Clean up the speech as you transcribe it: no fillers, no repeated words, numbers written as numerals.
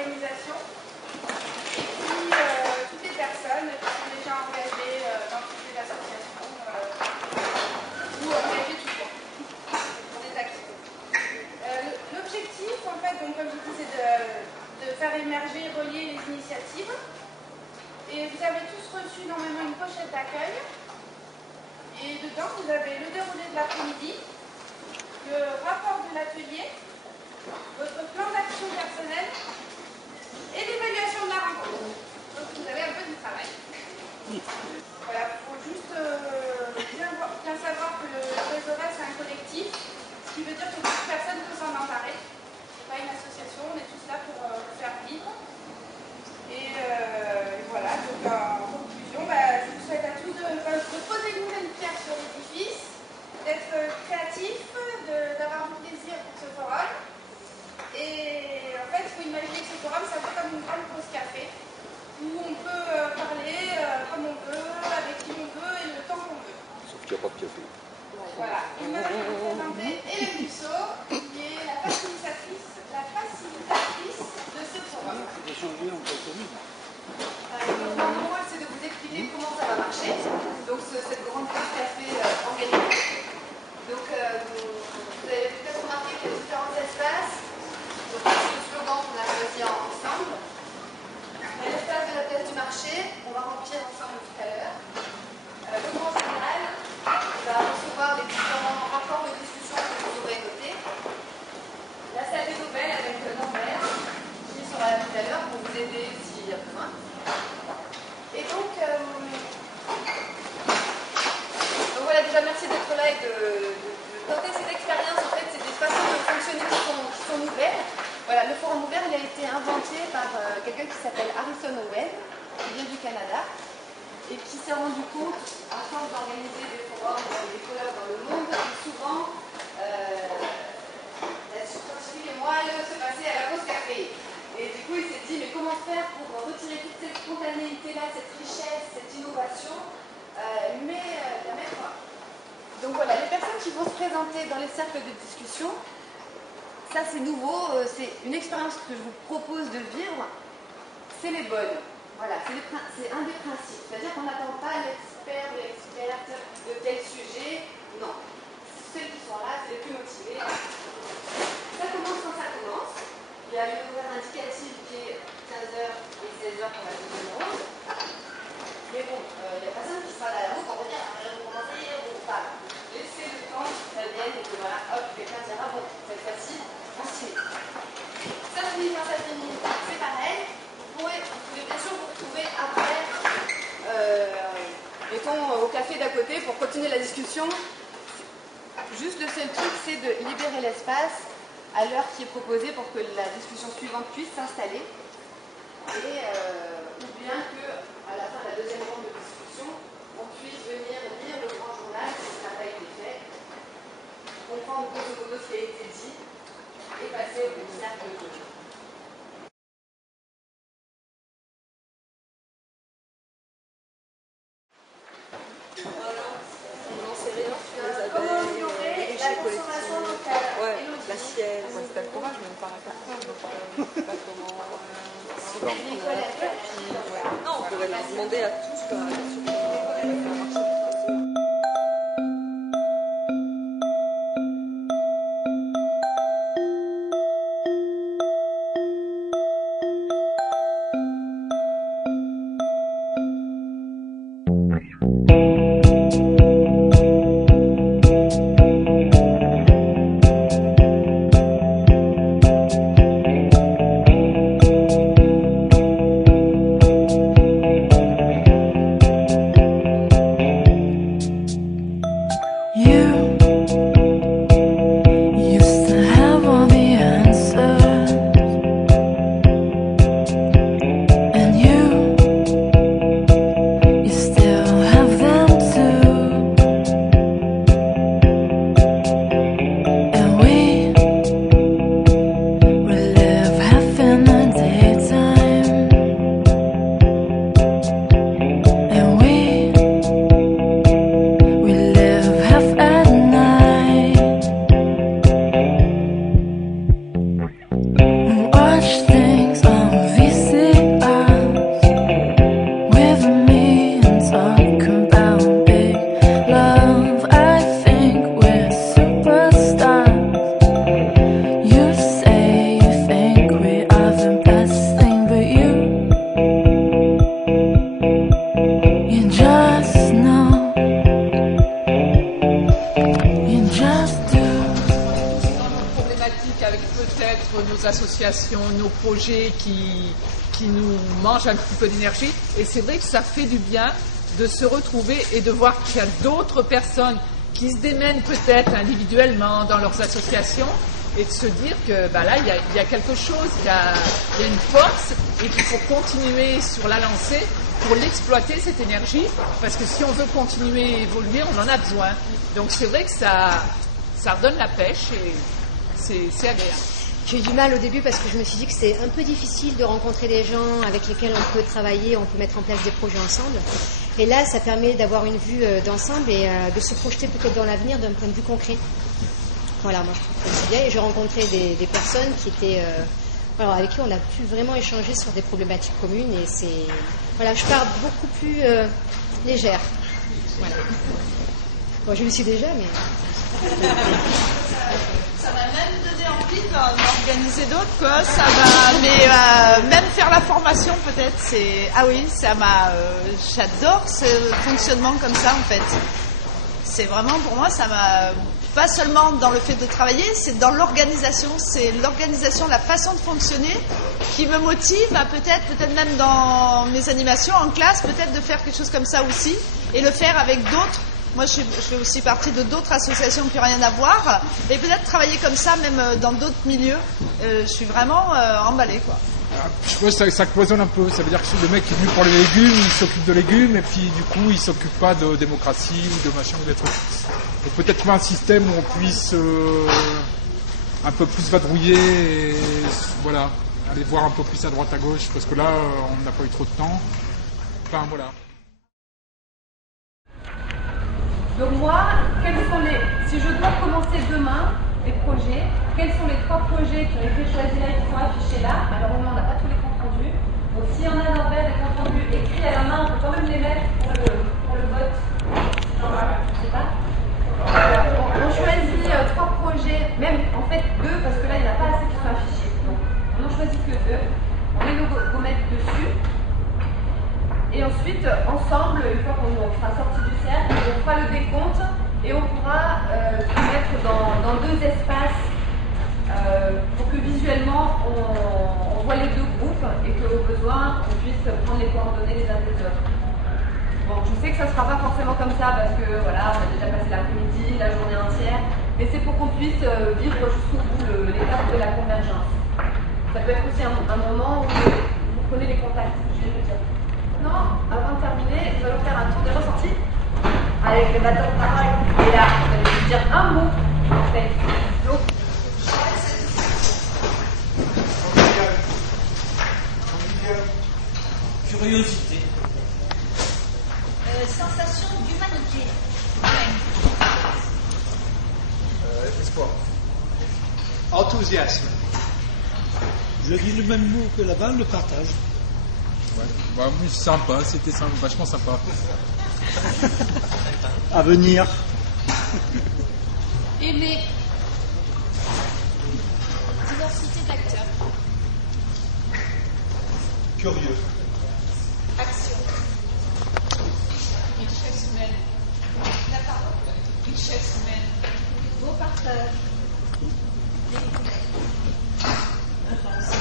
l'organisation. Et puis toutes les personnes qui sont déjà engagées dans toutes les associations ou engagées tout court pour des actions. L'objectif, en fait, donc, comme je vous dis, c'est de faire émerger et relier les initiatives. Et vous avez tous reçu normalement une pochette d'accueil. Et dedans, vous avez le déroulé de l'après-midi, le rapport de l'atelier, votre plan d'action personnel et l'évaluation de la rencontre. Donc vous avez un peu du travail. Voilà, il faut juste bien savoir que le réseau REF, c'est un collectif, ce qui veut dire que toute personne peut s'en emparer. Ce n'est pas une association, on est tous là pour faire vivre. Et voilà, donc en conclusion, je vous souhaite à tous de poser une nouvelle pierre sur l'édifice, d'être créatif, d'avoir du plaisir pour ce forum. Et en fait, il faut imaginer que ce forum, ça fait comme une grande pause café, où on peut parler comme on veut, avec qui on veut et le temps qu'on veut. Sauf qu'il n'y a pas de café. Voilà, une main pour vous présenter Hélène Dussault, qui est la facilitatrice de ce forum. Mon rôle, c'est de vous expliquer comment ça va marcher. Donc, cette grande pause café organisée. Donc, vous avez peut-être remarqué qu'il y a différents espaces. Donc, c'est le slogan qu'on a choisi ensemble. Il y a l'espace de la place du marché, on va remplir ensemble tout à l'heure. Le grand général, il va recevoir les différents rapports de discussion que vous aurez notés. La salle des nouvelles avec Norbert, qui sera là tout à l'heure pour vous aider s'il y a besoin. Et donc voilà, déjà merci d'être là et de tenter cette expérience. En fait, c'est des façons de fonctionner qui sont nouvelles. Voilà, le forum ouvert, il a été inventé par quelqu'un qui s'appelle Harrison Owen, qui vient du Canada, et qui s'est rendu compte, à force d'organiser des forums, des colloques dans le monde, que souvent, la scientifique et moi, elle se passait à la pause café. Et du coup, il s'est dit, mais comment faire pour retirer toute cette spontanéité-là, cette richesse, cette innovation, mais la mettre. Donc voilà, les personnes qui vont se présenter dans les cercles de discussion, ça c'est nouveau, c'est une expérience que je vous propose de vivre, c'est les bonnes. Voilà, c'est un des principes. C'est-à-dire qu'on n'attend pas l'expert ou l'experte de tel sujet, non. Celles qui sont là, c'est les plus motivées. Ça commence quand ça commence. Il y a une horaire indicative qui est 15h et 16h pour la deuxième ronde. Mais bon, il n'y a personne qui sera là à la route pour dire vous commencez, vous parlez. Laissez le temps que ça vienne et que voilà, hop, quelqu'un dira bon, c'est facile, on s'y met. Ça finit quand ça finit, c'est pareil. Vous pouvez bien sûr vous retrouver après, mettons au café d'à côté pour continuer la discussion. Juste le seul truc, c'est de libérer l'espace à l'heure qui est proposée pour que la discussion suivante puisse s'installer. Et ou bien qu'à la fin de la deuxième ronde de discussion, on puisse venir lire le grand journal si ça n'a pas été fait, comprendre grosso modo ce qui a été dit et passer au cercle de jeu. Comment améliorer la consommation locale? Ouais, la sienne, c'était le courage, mais on parle à quatre heures, donc je ne sais pas comment. Non, on pourrait leur demander à tous quoi, associations, nos projets qui nous mangent un petit peu d'énergie. Et c'est vrai que ça fait du bien de se retrouver et de voir qu'il y a d'autres personnes qui se démènent peut-être individuellement dans leurs associations et de se dire que là, il y a quelque chose, il y a une force et qu'il faut continuer sur la lancée pour l'exploiter, cette énergie, parce que si on veut continuer à évoluer, on en a besoin. Donc c'est vrai que ça redonne la pêche et c'est agréable. J'ai eu du mal au début parce que je me suis dit que c'est un peu difficile de rencontrer des gens avec lesquels on peut travailler, on peut mettre en place des projets ensemble. Et là, ça permet d'avoir une vue d'ensemble et de se projeter peut-être dans l'avenir d'un point de vue concret. Voilà, moi je trouve que c'est bien. Et j'ai rencontré des personnes qui étaient, avec qui on a pu vraiment échanger sur des problématiques communes. Et je pars beaucoup plus légère. Voilà. Bon, je le suis déjà, mais... Ça m'a même donné envie d'en organiser d'autres, quoi. Ça m'a, mais même faire la formation, peut-être. J'adore ce fonctionnement comme ça, en fait. C'est vraiment, pour moi, ça m'a pas seulement dans le fait de travailler, c'est dans l'organisation. C'est l'organisation, la façon de fonctionner qui me motive à peut-être même dans mes animations en classe, peut-être de faire quelque chose comme ça aussi et le faire avec d'autres. Moi, je fais aussi partie de d'autres associations qui n'ont rien à voir. Et peut-être travailler comme ça, même dans d'autres milieux. Je suis vraiment emballée, quoi. Je pense que ça cloisonne un peu. Ça veut dire que le mec qui est venu pour les légumes, il s'occupe de légumes, et puis du coup, il s'occupe pas de démocratie ou de machin ou des trucs. Donc peut-être trouver un système où on puisse un peu plus vadrouiller et voilà, aller voir un peu plus à droite à gauche, parce que là, on n'a pas eu trop de temps. Enfin, voilà. Donc moi, si je dois commencer demain les projets, quels sont les 3 projets qui ont été choisis là et qui sont affichés là? Malheureusement, on n'a pas tous les comptes rendus. Donc s'il y en a Norbert des comptes rendus écrits à la main, on peut quand même les mettre pour le vote. Non, je ne sais pas. On choisit 3 projets, même en fait 2, parce que là, il n'y en a pas assez qui sont affichés. Donc on n'en choisit que 2. On met nos gommettes dessus. Et ensuite, ensemble, une fois qu'on sera sorti du cercle, on fera le décompte et on pourra se mettre dans 2 espaces pour que visuellement on voit les 2 groupes et qu'au besoin on puisse prendre les coordonnées les uns des autres. Bon, je sais que ça ne sera pas forcément comme ça parce que voilà, on a déjà passé l'après-midi, la journée entière, mais c'est pour qu'on puisse vivre jusqu'au bout l'étape de la convergence. Ça peut être aussi un moment où vous prenez les contacts, je vais le dire. Non, avant de terminer, nous allons faire un tour des ressentis avec les bâtons de parole. Et là, vous allez me dire un mot. Donc, curiosité. Sensation d'humanité. Espoir. Enthousiasme. Je dis le même mot que là-bas, le partage. Ouais. Bah, oui, sympa, c'était sympa, vachement sympa. À venir. Aimer. Diversité d'acteurs. Curieux. Action. Richesse humaine. La parole. Richesse humaine. Beau partage. Découverte. Intense.